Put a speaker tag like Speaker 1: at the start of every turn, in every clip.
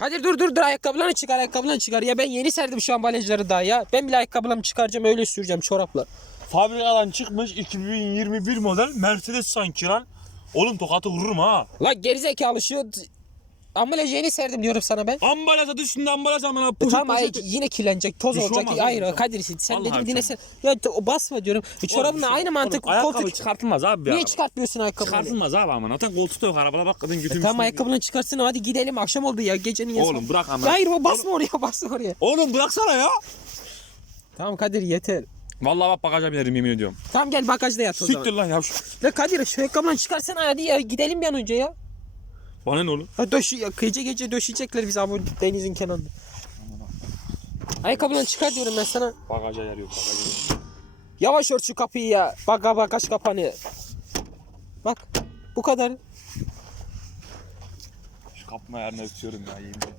Speaker 1: Kadir dur dur dur ayakkabılarını çıkar ayakkabılarını çıkar. Ya ben yeni serdim şu ambalajları daha ya. Ben bile ayakkabılarımı çıkaracağım öyle süreceğim çorapla.
Speaker 2: Fabrikadan çıkmış 2021 model Mercedes sanki lan. Oğlum tokatı vururum ha.
Speaker 1: Lan gerizekalı şu ambalajı yeni serdim diyorum sana ben.
Speaker 2: Ambalaj adı şimdi ambalaj amına
Speaker 1: E tamam ay, yine kirlenecek toz
Speaker 2: Bir şey
Speaker 1: olacak.
Speaker 2: olmaz
Speaker 1: Hayır
Speaker 2: oğlum.
Speaker 1: Kadir sen
Speaker 2: Vallahi
Speaker 1: dedim
Speaker 2: şey
Speaker 1: dinlesen. Ya t- o basma diyorum. E, çorabınla
Speaker 2: Oğlum,
Speaker 1: aynı mantık.
Speaker 2: oğlum, ayakkabı
Speaker 1: koltuk
Speaker 2: çıkartılmaz abi bir
Speaker 1: Niye
Speaker 2: araba.
Speaker 1: çıkartmıyorsun ayakkabını?
Speaker 2: Çıkartılmaz abi amına. Zaten koltukta yok arabada bak kadın götürmüş.
Speaker 1: Tamam ayakkabını çıkarsın hadi gidelim akşam oldu ya gecenin yarısı.
Speaker 2: Oğlum bırak.
Speaker 1: Ya hayır o basma oraya basma oraya.
Speaker 2: Oğlum bıraksana ya.
Speaker 1: Tamam Kadir yeter.
Speaker 2: Vallahi bak bagaja binerim yemin ediyorum.
Speaker 1: Tamam gel bagajda yat o zaman.
Speaker 2: Siktir lan ya.
Speaker 1: Ya Kadir şu ayakkabını çıkarsana hadi ya gidelim bir an önce ya.
Speaker 2: Bana ne oğlum?
Speaker 1: Ha döşü ya gece gece döşeyecekler bizi abi denizin kenarında. Ayakkabını çıkar diyorum ben sana.
Speaker 2: Bagaja yer yok bagaja yer yok.
Speaker 1: Yavaş ört şu kapıyı ya. Bak bagaj kapanıyor. Bak bu kadar.
Speaker 2: Şu kapma yerine öpüyorum ya yemin ediyorum.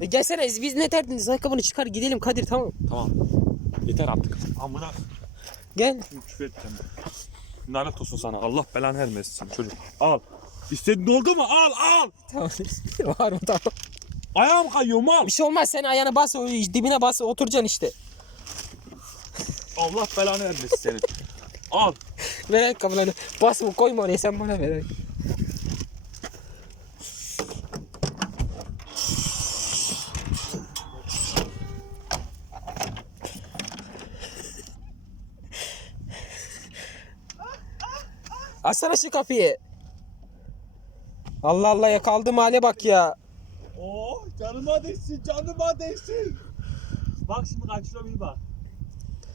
Speaker 1: E gelsene biz ne derdiniz ayakkabını çıkar gidelim Kadir tamam.
Speaker 2: Tamam. Yeter artık. Amına
Speaker 1: Gel.
Speaker 2: küfür edeceğim. Lanet olsun sana. Allah belanı vermesin çocuk. Al. İstediğin oldu mu? Al al.
Speaker 1: Tamam. Var mı tamam.
Speaker 2: Ayağım kayıyor mal.
Speaker 1: Bir şey olmaz sen ayağına bas o dibine bas oturacaksın işte.
Speaker 2: Allah belanı vermesin senin. Al.
Speaker 1: Ver ayakkabılarını. Basma koyma oraya sen bana ver. Açsana şu kapıyı. Allah Allah ya kaldım hale bak ya.
Speaker 2: Oo canıma değsin canıma değsin. Bak şimdi kaçıyorum iyi bak.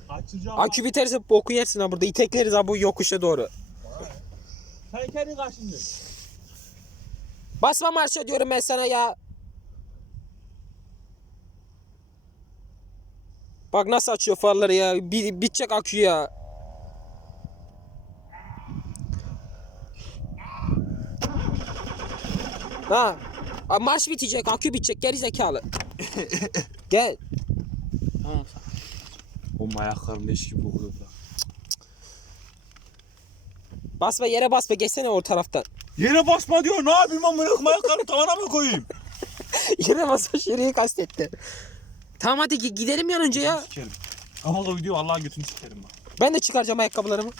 Speaker 2: Kaçıracağım.
Speaker 1: Akü biterse boku yersin ha burada. İtekleriz ha bu yokuşa doğru.
Speaker 2: Sen kendin kaç şimdi.
Speaker 1: Basma marşa diyorum ben sana ya. Bak nasıl açıyor farları ya. Bir, bitecek akü ya. Ha. Aa, Marş bitecek, akü bitecek. Geri zekalı. Gel.
Speaker 2: O ayaklarım leş gibi kokuyor da.
Speaker 1: Basma yere basma. Geçsene o taraftan.
Speaker 2: Yere basma diyor. Ne yapayım amına koyayım ayaklarımı tavana mı koyayım?
Speaker 1: yere basma şeriye kastetti. Tamam hadi gi- gidelim yan önce ya.
Speaker 2: Sikerim. Ama o video Allah'a götünü sikerim bak.
Speaker 1: Ben de çıkaracağım ayakkabılarımı.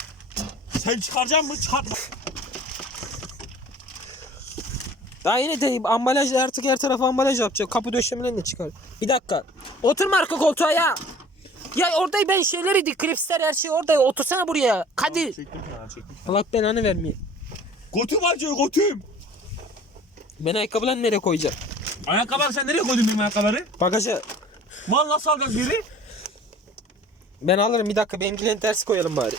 Speaker 2: Sen çıkaracaksın mı? Çıkartma.
Speaker 1: Daha yine de ambalaj artık her tarafa ambalaj yapacak. Kapı döşemelerini de çıkar. Bir dakika. Oturma arka koltuğa ya. Ya orada ben şeyleriydi. Klipsler her şey orada. Otursana buraya. Kadir.
Speaker 2: Çektim sana çektim.
Speaker 1: Allah belanı vermiyor.
Speaker 2: Götüm acıyor götüm.
Speaker 1: Ben ayakkabılarını nereye koyacağım?
Speaker 2: Ayakkabıları sen nereye koydun benim ayakkabıları?
Speaker 1: Bagaja.
Speaker 2: Mal nasıl alacağız geri?
Speaker 1: Ben alırım bir dakika. Benimkilerini ters koyalım bari.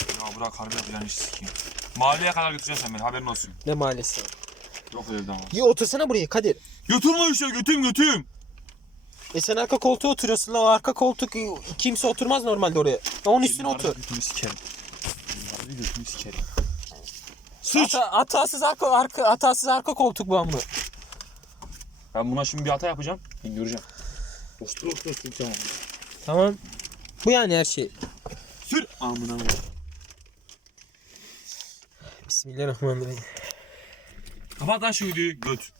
Speaker 2: Ya bırak harbi işi sikeyim. Mahalleye kadar götüreceksin sen beni haberin olsun.
Speaker 1: Ne mahallesi?
Speaker 2: Yok evden var.
Speaker 1: Ya otursana buraya Kadir.
Speaker 2: Götürme işte götüm götüm.
Speaker 1: E sen arka koltuğa oturuyorsun. lan. O arka koltuk kimse oturmaz normalde oraya. Ya Onun üstüne otur.
Speaker 2: Götümü sikerim. Harbi götümü sikerim. Sıç.
Speaker 1: Hata, hatasız arka, arka, hatasız arka koltuk bu amma.
Speaker 2: Ben buna şimdi bir hata yapacağım. Ben göreceğim. Dostur dostur süreceğim onu.
Speaker 1: Tamam. Bu yani her şey.
Speaker 2: Sür. Amına koyayım.
Speaker 1: Bismillahirrahmanirrahim.
Speaker 2: Kapat lan şu videoyu göt.